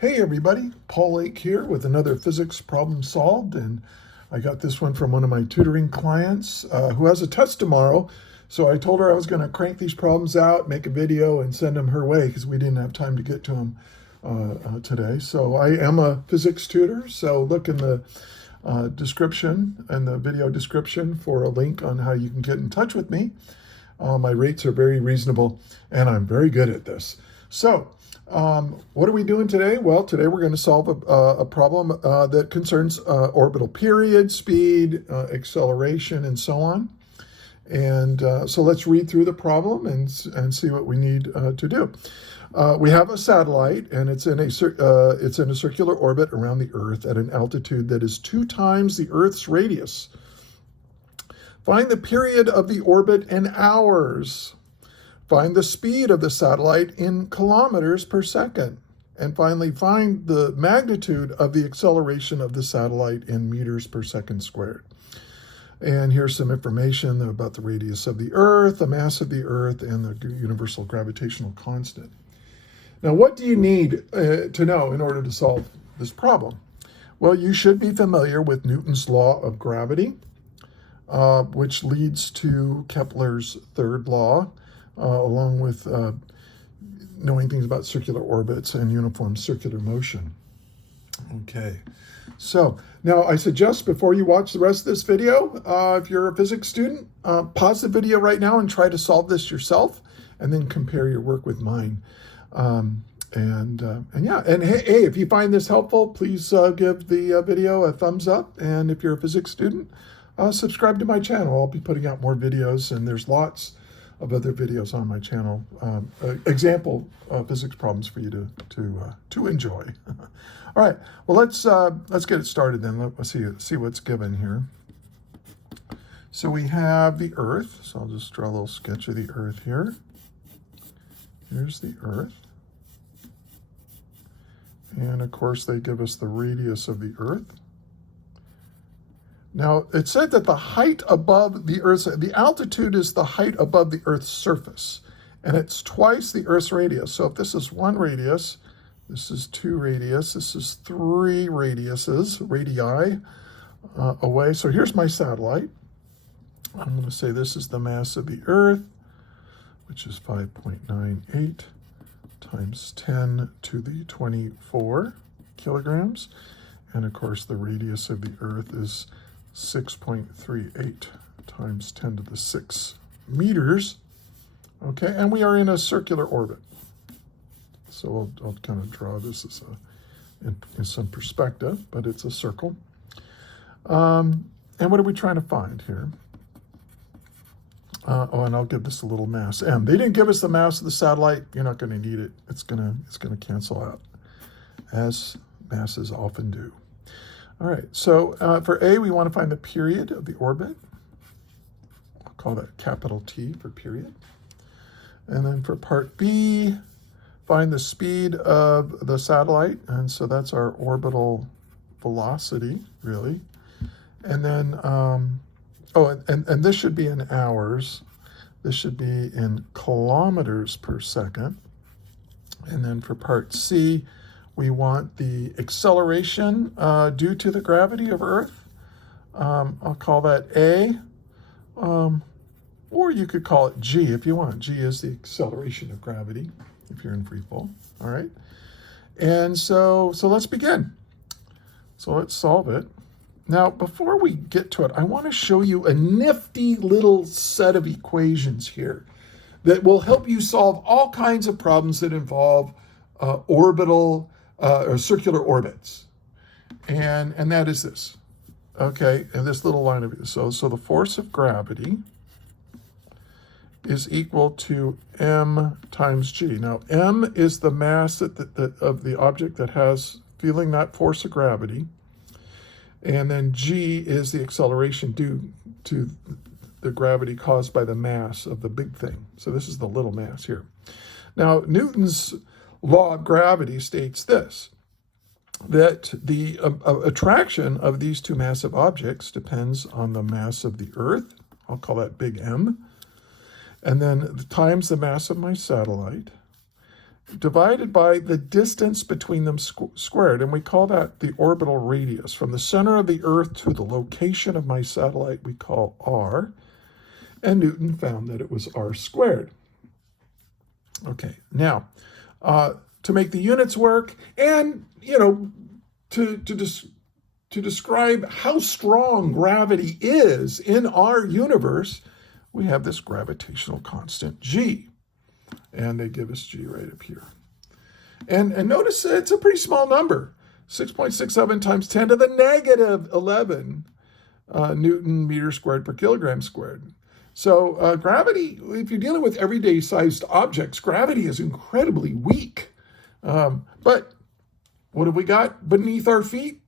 Hey everybody, Paul Lake here with another physics problem solved, and I got this one from one of my tutoring clients who has a test tomorrow. So I told her I was going to crank these problems out, make a video, and send them her way because we didn't have time to get to them today. So I am a physics tutor, so look in the description and the video description for a link on how you can get in touch with me. My rates are very reasonable, and I'm very good at this. So what are we doing today? Well, today we're going to solve a problem that concerns orbital period, speed, acceleration, and so on. And so let's read through the problem and see what we need to do. We have a satellite, and it's in a circular orbit around the Earth at an altitude that is 2 times the Earth's radius. Find the period of the orbit in hours. Find the speed of the satellite in kilometers per second. And finally, find the magnitude of the acceleration of the satellite in meters per second squared. And here's some information about the radius of the Earth, the mass of the Earth, and the universal gravitational constant. Now, what do you need to know in order to solve this problem? Well, you should be familiar with Newton's law of gravity, which leads to Kepler's third law, along with knowing things about circular orbits and uniform circular motion. Okay, so now I suggest before you watch the rest of this video, if you're a physics student, pause the video right now and try to solve this yourself, and then compare your work with mine. And hey, if you find this helpful, please give the video a thumbs up, and if you're a physics student, subscribe to my channel. I'll be putting out more videos, and there's lots of other videos on my channel, example physics problems for you to enjoy. All right, well let's get it started then. Let's see what's given here. So we have the Earth. So I'll just draw a little sketch of the Earth here. Here's the Earth, and of course they give us the radius of the Earth. Now, it said that the height above the Earth's, the altitude is the height above the Earth's surface, and it's twice the Earth's radius. So if this is 1 radius, this is 2 radius, this is 3 radii away. So here's my satellite. I'm going to say this is the mass of the Earth, which is 5.98 times 10 to the 24 kilograms. And of course, the radius of the Earth is 6.38 times 10 to the 6 meters. Okay, and we are in a circular orbit. So I'll kind of draw this as in some perspective, but it's a circle. And what are we trying to find here? And I'll give this a little mass m. They didn't give us the mass of the satellite. You're not going to need it. It's gonna cancel out, as masses often do. All right, so for A, we want to find the period of the orbit. I'll call that capital T for period. And then for part B, find the speed of the satellite. And so that's our orbital velocity, really. And then, and this should be in hours. This should be in kilometers per second. And then for part C, we want the acceleration due to the gravity of Earth. I'll call that A, or you could call it G if you want. G is the acceleration of gravity if you're in free fall. All right, and so let's begin. So let's solve it. Now, before we get to it, I want to show you a nifty little set of equations here that will help you solve all kinds of problems that involve orbital or circular orbits. And that is this. Okay, and this little line of it. So the force of gravity is equal to m times g. Now, m is the mass of the object that has feeling that force of gravity. And then g is the acceleration due to the gravity caused by the mass of the big thing. So this is the little mass here. Now, Newton's law of gravity states this, that the attraction of these two massive objects depends on the mass of the Earth. I'll call that big M. And then times the mass of my satellite. divided by the distance between them squared. And we call that the orbital radius. From the center of the Earth to the location of my satellite, we call r. And Newton found that it was r squared. Okay, now, to make the units work and, to describe how strong gravity is in our universe, we have this gravitational constant, g. And they give us g right up here. And notice it's a pretty small number, 6.67 times 10 to the negative 11 Newton meter squared per kilogram squared. So gravity, if you're dealing with everyday sized objects, gravity is incredibly weak. But what have we got beneath our feet?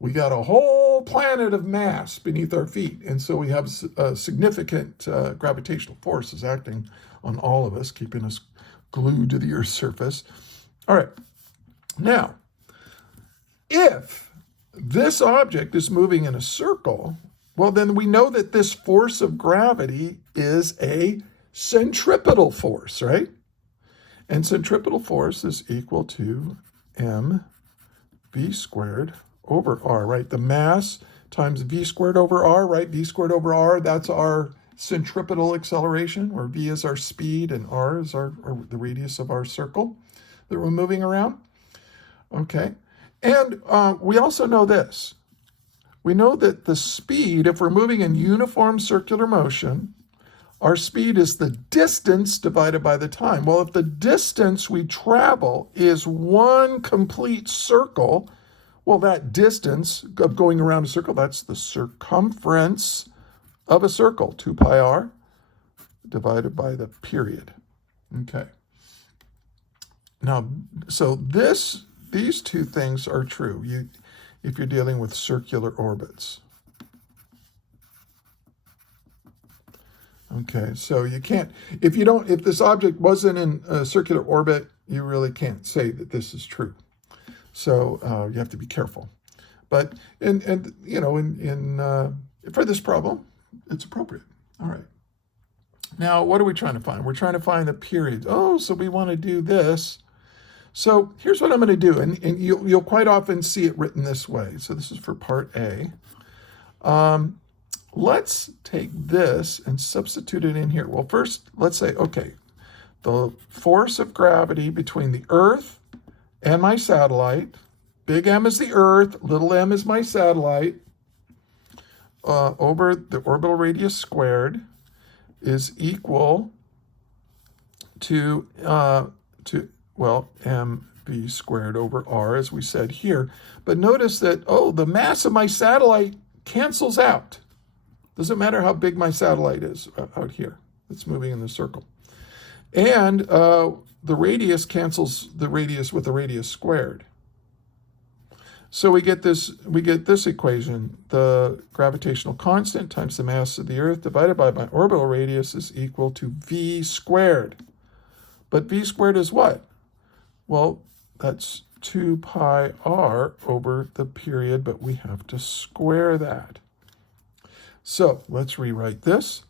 We got a whole planet of mass beneath our feet. And so we have significant gravitational forces acting on all of us, keeping us glued to the Earth's surface. All right. Now, if this object is moving in a circle, well, then we know that this force of gravity is a centripetal force, right? And centripetal force is equal to mv squared over r, right? The mass times v squared over r, right? V squared over r, that's our centripetal acceleration, where v is our speed and r is the radius of our circle that we're moving around. Okay, and we also know this. We know that the speed, if we're moving in uniform circular motion, our speed is the distance divided by the time. Well, if the distance we travel is one complete circle, well, that distance of going around a circle, that's the circumference of a circle, 2 pi r divided by the period. Okay. Now, so these two things are true if you're dealing with circular orbits. Okay, so you can't, if this object wasn't in a circular orbit, you really can't say that this is true. So you have to be careful. But for this problem, it's appropriate. All right. Now, what are we trying to find? We're trying to find the period. Oh, so we want to do this. So here's what I'm going to do, and you'll quite often see it written this way. So this is for part A. Let's take this and substitute it in here. Well, first, let's say, okay, the force of gravity between the Earth and my satellite, big M is the Earth, little m is my satellite, over the orbital radius squared is equal to mv squared over r, as we said here. But notice that, the mass of my satellite cancels out. Doesn't matter how big my satellite is out here. It's moving in the circle. And the radius cancels the radius with the radius squared. So we get this equation. The gravitational constant times the mass of the Earth divided by my orbital radius is equal to v squared. But v squared is what? Well, that's 2 pi r over the period, but we have to square that. So let's rewrite this.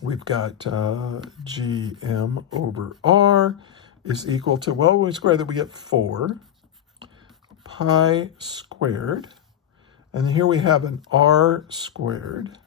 We've got gm over r is equal to, when we square that, we get 4 pi squared. And here we have an r squared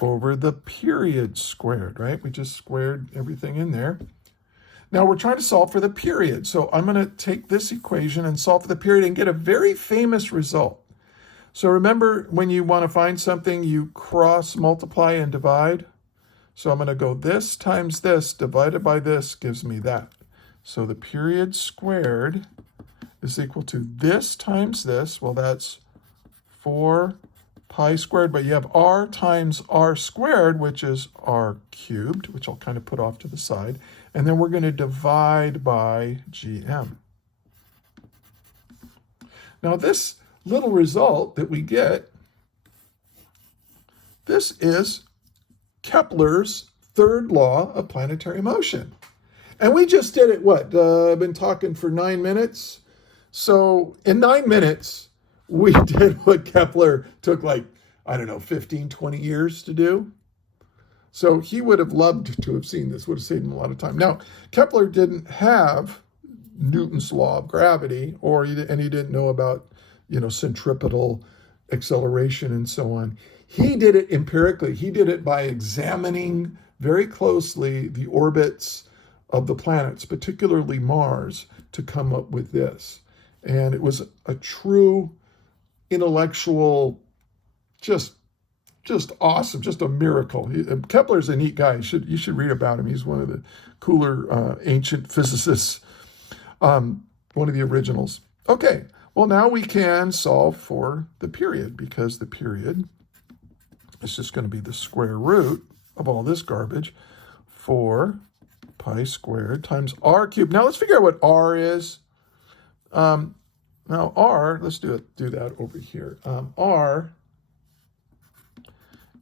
over the period squared, right? We just squared everything in there. Now we're trying to solve for the period. So I'm going to take this equation and solve for the period and get a very famous result. So remember, when you want to find something, you cross multiply and divide. So I'm going to go this times this divided by this gives me that. So the period squared is equal to this times this. Well, that's 4 pi squared, but you have r times r squared, which is r cubed, which I'll kind of put off to the side. And then we're going to divide by gm. Now this little result that we get, this is Kepler's third law of planetary motion. And we just did it, I've been talking for 9 minutes. So in 9 minutes, we did what Kepler took 15, 20 years to do. So he would have loved to have seen this, would have saved him a lot of time. Now, Kepler didn't have Newton's law of gravity, and he didn't know about, centripetal acceleration and so on. He did it empirically. He did it by examining very closely the orbits of the planets, particularly Mars, to come up with this. And it was a true intellectual, just awesome, just a miracle. Kepler's a neat guy. You should read about him. He's one of the cooler ancient physicists, one of the originals. Okay, well, now we can solve for the period, because the period is just going to be the square root of all this garbage, 4 pi squared times r cubed. Now let's figure out what r is. Now r, let's do that over here. R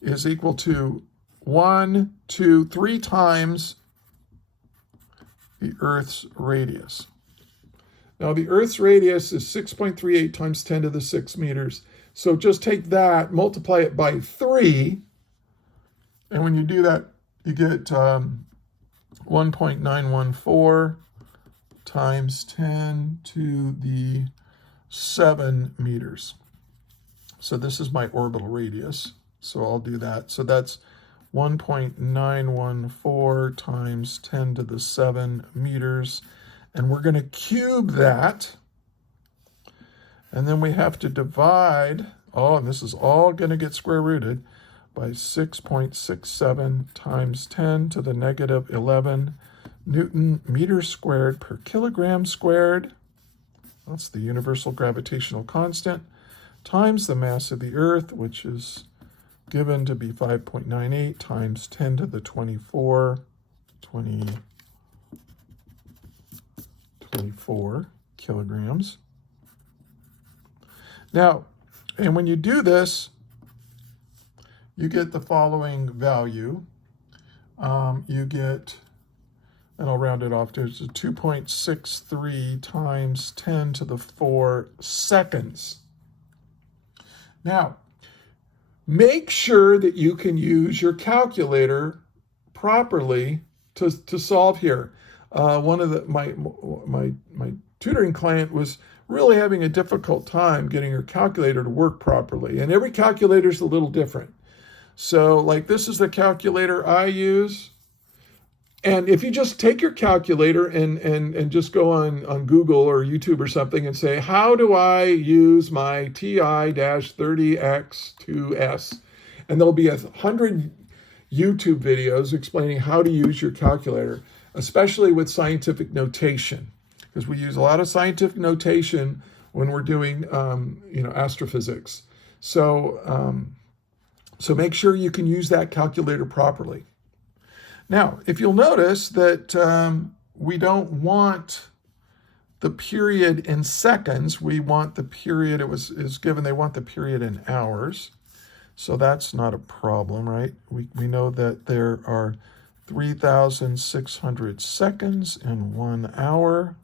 is equal to 1, 2, 3 times the Earth's radius. Now the Earth's radius is 6.38 times 10 to the 6 meters. So just take that, multiply it by 3, and when you do that, you get 1.914 times 10 to the 7 meters. So this is my orbital radius. So I'll do that. So that's 1.914 times 10 to the 7 meters. And we're going to cube that. And then we have to divide, and this is all going to get square rooted, by 6.67 times 10 to the negative 11 Newton meters squared per kilogram squared. That's the universal gravitational constant, times the mass of the Earth, which is given to be 5.98 times 10 to the 24 kilograms. Now, and when you do this, you get the following value. You get, and I'll round it off, there's a 2.63 times 10 to the 4 seconds. Now, make sure that you can use your calculator properly to solve here. One of my tutoring client was really having a difficult time getting her calculator to work properly, and every calculator is a little different. So, like, this is the calculator I use. And if you just take your calculator and just go on Google or YouTube or something and say, how do I use my TI-30X2S? And there'll be 100 YouTube videos explaining how to use your calculator, especially with scientific notation, because we use a lot of scientific notation when we're doing, astrophysics. So make sure you can use that calculator properly. Now, if you'll notice that we don't want the period in seconds, we want the period, is given, they want the period in hours. So that's not a problem, right? We know that there are 3,600 seconds in 1 hour.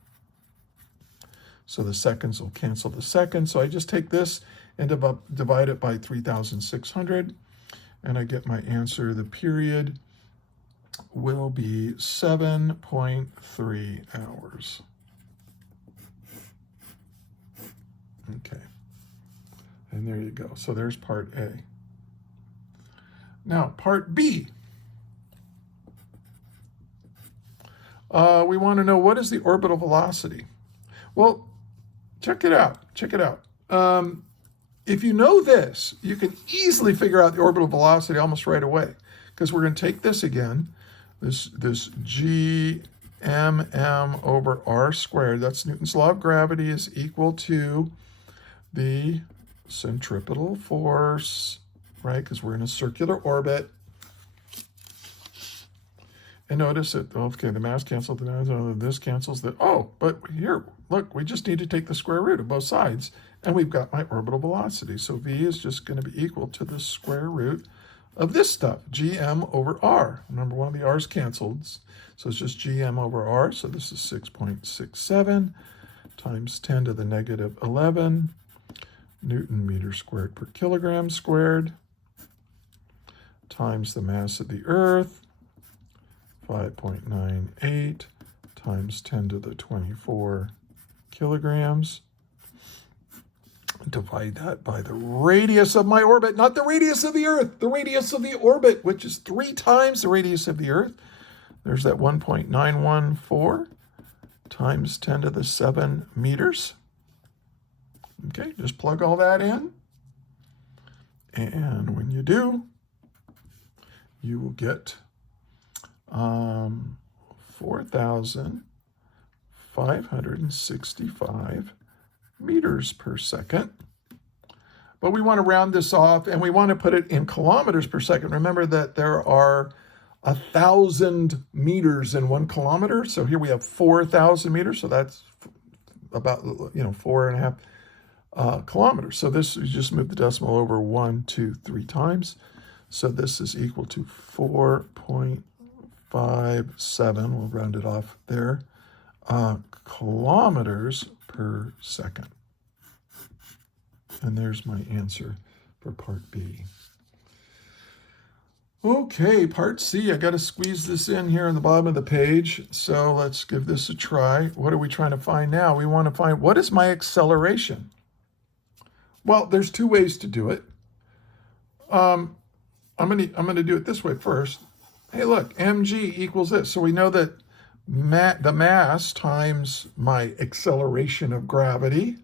So the seconds will cancel the seconds. So I just take this and divide it by 3,600, and I get my answer. The period will be 7.3 hours. Okay, and there you go. So there's part A. Now, part B. We want to know, what is the orbital velocity? Well, check it out. If you know this, you can easily figure out the orbital velocity almost right away, because we're going to take this again, this g mm over r squared, that's Newton's law of gravity, is equal to the centripetal force, right? Because we're in a circular orbit. And notice that, okay, the mass cancels, this cancels that. Oh, but here, look, we just need to take the square root of both sides, and we've got my orbital velocity. So v is just going to be equal to the square root of this stuff, gm over r. Remember, one of the r's canceled, so it's just gm over r. So this is 6.67 times 10 to the negative 11 Newton meter squared per kilogram squared, times the mass of the Earth, 5.98 times 10 to the 24 kilograms. Divide that by the radius of my orbit, not the radius of the Earth, the radius of the orbit, which is 3 times the radius of the Earth. There's that 1.914 times 10 to the 7 meters. Okay, just plug all that in. And when you do, you will get 4,565 meters per second. But we want to round this off, and we want to put it in kilometers per second. Remember that there are 1,000 meters in 1 kilometer. So here we have 4,000 meters. So that's about 4.5 kilometers. So this, you just move the decimal over 1, 2, 3 times. So this is equal to 4.57. We'll round it off there. Kilometers per second. And there's my answer for part B. Okay, part C. I got to squeeze this in here on the bottom of the page. So let's give this a try. What are we trying to find now? We want to find, what is my acceleration? Well, there's 2 ways to do it. I'm going to do it this way first. Hey, look, mg equals this. So we know that the mass times my acceleration of gravity,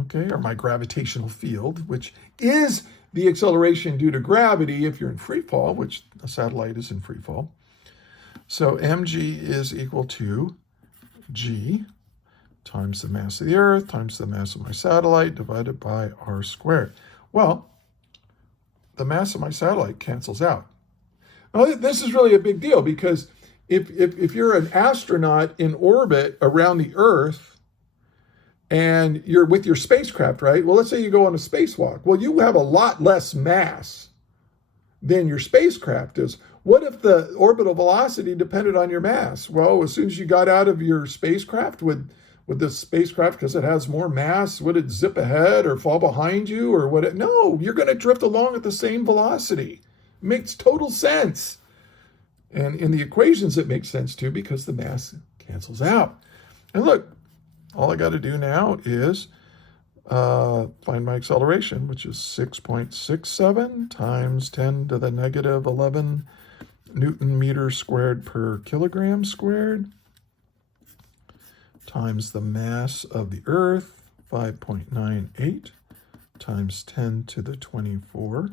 okay, or my gravitational field, which is the acceleration due to gravity if you're in free fall, which a satellite is in free fall. So mg is equal to g times the mass of the Earth times the mass of my satellite divided by r squared. Well, the mass of my satellite cancels out. Now, this is really a big deal because if you're an astronaut in orbit around the Earth and you're with your spacecraft, right? Well, let's say you go on a spacewalk. Well, you have a lot less mass than your spacecraft is. What if the orbital velocity depended on your mass? Well, as soon as you got out of your spacecraft, would the spacecraft, because it has more mass, would it zip ahead or fall behind you or would it? No, you're going to drift along at the same velocity. It makes total sense. And in the equations, it makes sense too because the mass cancels out. And look, all I got to do now is find my acceleration, which is 6.67 times 10 to the negative 11 Newton meters squared per kilogram squared times the mass of the Earth, 5.98 times 10 to the 24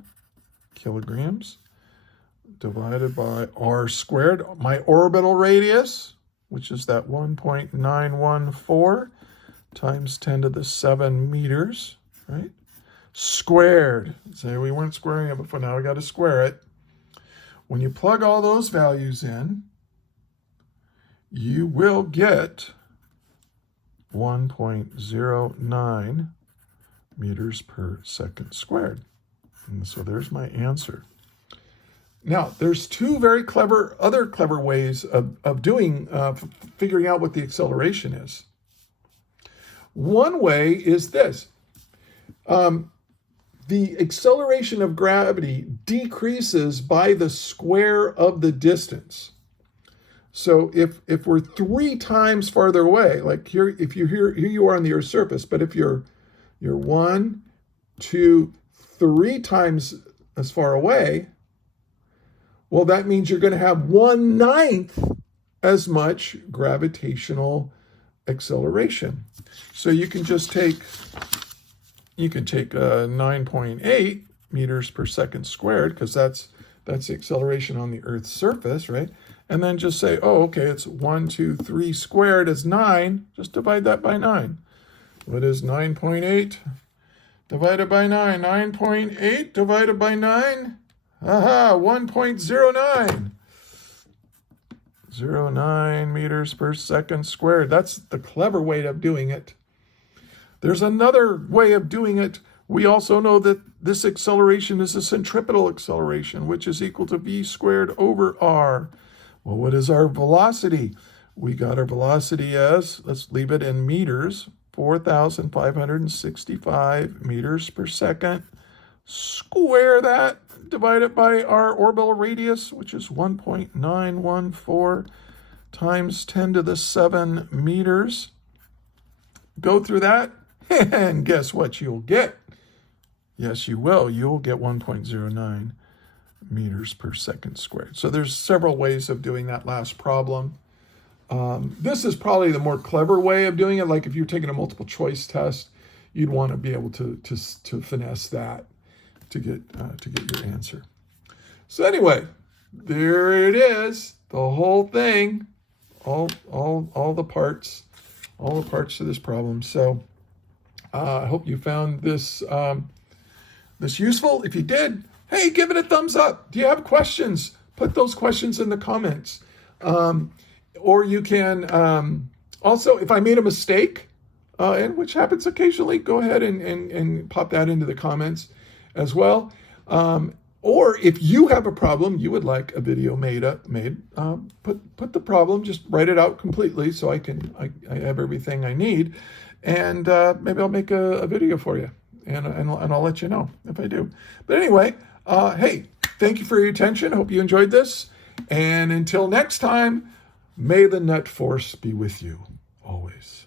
kilograms, divided by r squared, my orbital radius, which is that 1.914 times 10 to the 7 meters, right? Squared. Say we weren't squaring it before, now we got to square it. When you plug all those values in, you will get 1.09 meters per second squared. And so there's my answer. Now, there's 2 very other clever ways of doing, figuring out what the acceleration is. One way is this. The acceleration of gravity decreases by the square of the distance. So if we're 3 times farther away, like here you are on the Earth's surface, but if you're 1, 2, 3 times as far away, well, that means you're going to have 1/9 as much gravitational acceleration. So you can just take 9.8 meters per second squared, because that's the acceleration on the Earth's surface, right? And then just say, oh, okay, it's 1, 2, 3 squared is 9. Just divide that by 9. What is 9.8 divided by 9? 9.8 divided by 9? Aha, 1.09. 0.9 meters per second squared. That's the clever way of doing it. There's another way of doing it. We also know that this acceleration is a centripetal acceleration, which is equal to v squared over r. Well, what is our velocity? We got our velocity as, let's leave it in meters, 4,565 meters per second square that, divide it by our orbital radius, which is 1.914 times 10 to the 7 meters. Go through that, and guess what you'll get? Yes, you will. You'll get 1.09 meters per second squared. So there's several ways of doing that last problem. This is probably the more clever way of doing it. Like if you're taking a multiple choice test, you'd want to be able to finesse that to get your answer. So anyway, there it is, the whole thing, all the parts to this problem. So I hope you found this this useful. If you did, hey, give it a thumbs up. Do you have questions? Put those questions in the comments. Or you can also, if I made a mistake, and which happens occasionally, go ahead and pop that into the comments as well. Or if you have a problem you would like a video made, put the problem, just write it out completely so I have everything I need, and maybe I'll make a video for you, and I'll let you know if I do. But anyway, hey, thank you for your attention. I hope you enjoyed this, and until next time, may the net force be with you always.